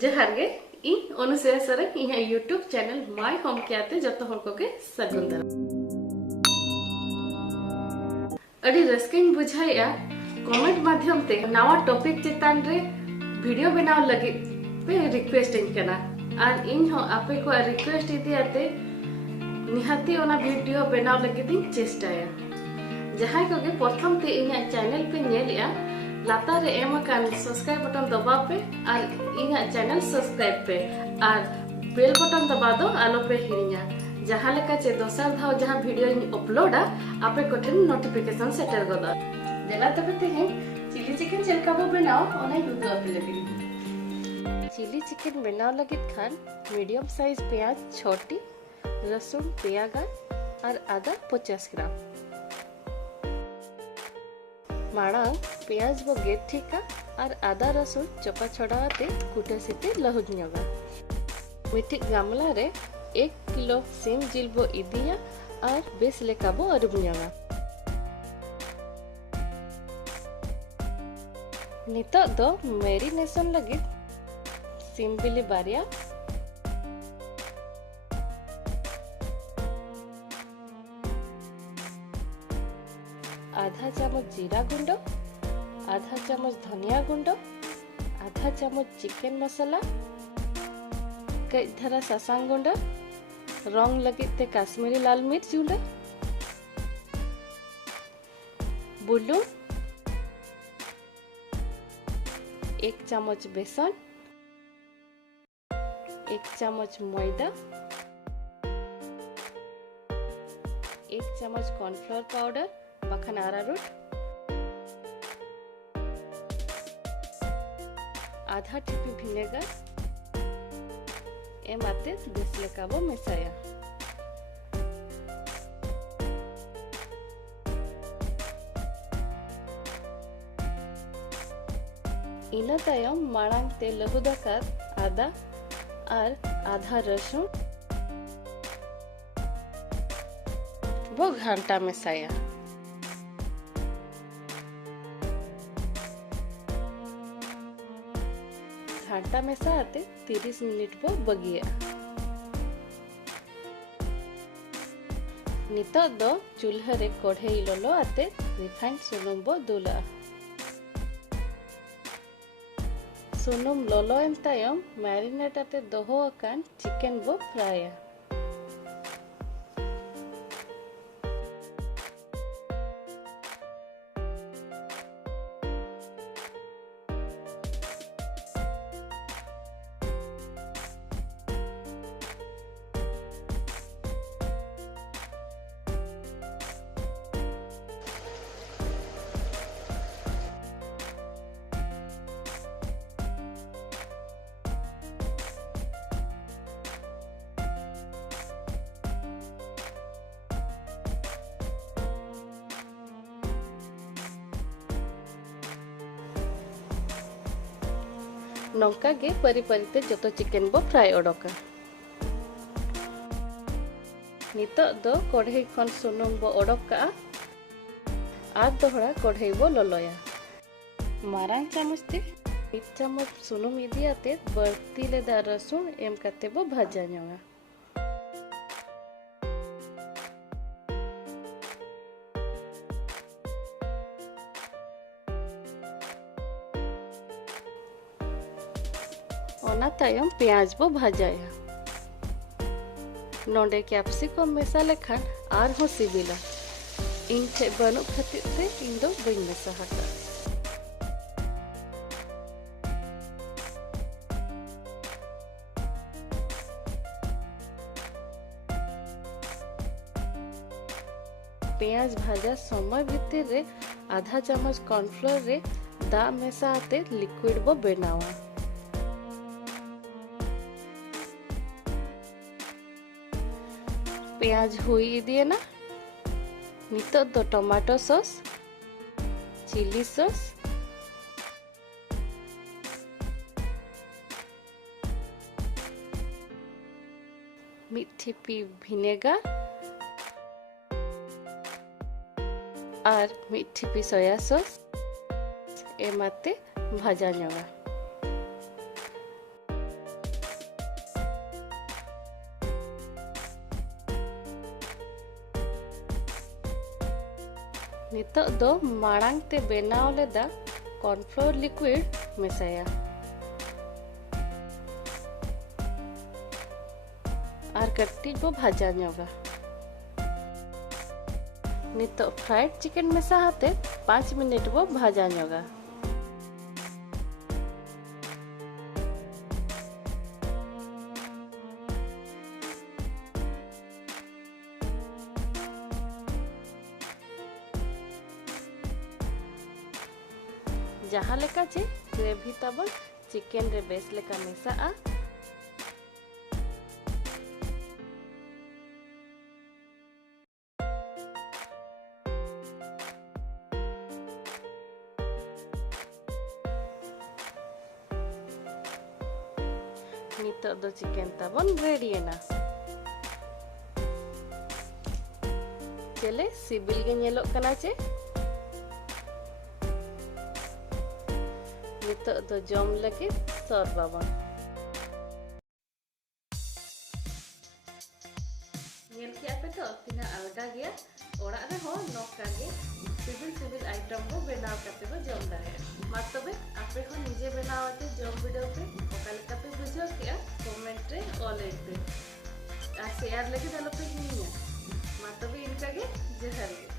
जहार गे इन अनुसया सरे इन यूट्यूब चैनल माय होम केयाते जतो हर को के सगुन दारा अडी रस्किन बुझाया कमेंट माध्यम ते नवा टॉपिक चेतान रे वीडियो बनाव लगे पे रिक्वेस्ट इन कना और इन हो आपे को रिक्वेस्ट इदियाते निहाती ओना वीडियो बनाव लगे दिन चेष्टाया जहां को के प्रथम ते इन चैनल पे नेलिया लाता रे एम कान सब्सक्राइब बटन दबा पे और इन चैनल सब्सक्राइब पे और बेल बटन दबा दो आलो पे हिरिया जहां लेका चे दोसर धाव जहां वीडियो इन अपलोडा आपे कोठन नोटिफिकेशन सेटर गदा देला तबते हैं चिली चिकन चलका बो बनाओ ओना यूट्यूब पे लगी चिली चिकन बनाओ लगे खान मीडियम साइज प्याज छोटी लहसुन प्यागा और आदा 50 ग्राम माड़ांग प्याज वो गेट ठीका और आदा रसुन चपा छड़ाते कुटे सीते लहुज न्योगा मिट्टी गामला रे 1 किलो सीम जिल बो इदिया और बेस लेका बो अरुब न्योगा नितो दो मैरिनेशन लगे सीम बिली बारिया आधा चम्मच जीरा गुंड आधा चम्मच धनिया गुंड आधा चम्मच चिकन मसाला कई धरा सासांग गुंड रंग लगे ते काश्मीरी लाल मिर्च गुंड बुलू 1 चम्मच बेसन 1 चम्मच मैदा 1 चम्मच कॉर्नफ्लोर पाउडर मक्खन अरारोट आधा टिपी विनेगर ए माते बेस लेका बो मिसाया इना तायम माड़ांग ते लहुदाकार आदा और आधा रसुन वो घंटा मिसाया घंटा मेसा आते 30 मिनिट बो बगिया नितो दो चूल्हा रे कढ़ाई लोलो आते रिफाइंड सुनुम बो दुला सुनुम लोलो एन तायम मैरिनेट आते दोहो अकान चिकन बो फ्राया नौका गे परी परिते जतो चिकन बो फ्राई ओडोका नितो दो कढ़ाई खन सुनुम बो ओडोका आर दोहरा कढ़ाई बो लोलोया मारांग चामच ते 1 चम्मच सुनुम इदियाते बर्ती लेदा रसुन एम काते बो भाजा न्योगा ओना तायम प्याज बो भाजाया नोंडे कैप्सिकम मेसा लेखान आर हो सिबिला इन थे बनु खातिर ते इन दो बइन मेसा हटा प्याज भाजा समय भितर रे आधा चम्मच कॉर्नफ्लोर रे दा मेसा आते लिक्विड बो बनावा प्याज हुई दिए ना नितो दो टमाटो सॉस चिली सॉस मिठीपी विनेगर और मिठीपी सोया सॉस ए माते भाजा न्योगा नितो दो माड़ांग ते बेनाव लेदा कॉर्नफ्लोर लिक्विड मेसाया और कट्टी बो भाजा ᱧᱚᱜᱟ। नितो फ्राइड चिकन मेसा हाते 5 मिनट बो भाजा ᱧᱚᱜᱟ। जहाँ लेका चे ग्रेवी तब चिकन रे बेस लेका मेसा आ नितो दो चिकन तबन रेडी ना चले सिबिल गे नेलो कना चे नितो दो जम लगे सर्वाबन नेल किया पे तो तिना अलगा गया ओड़ा रे हो नोका गे सिबिल आइटम को बनाव करते को जम दारे मा तबे आपे को निजे बनावते जम वीडियो पे ओका लेका पे बुझो किया कमेंट रे ऑल पे आ शेयर लगे दलो पे हिया मा तबे इनका गे जहर गे।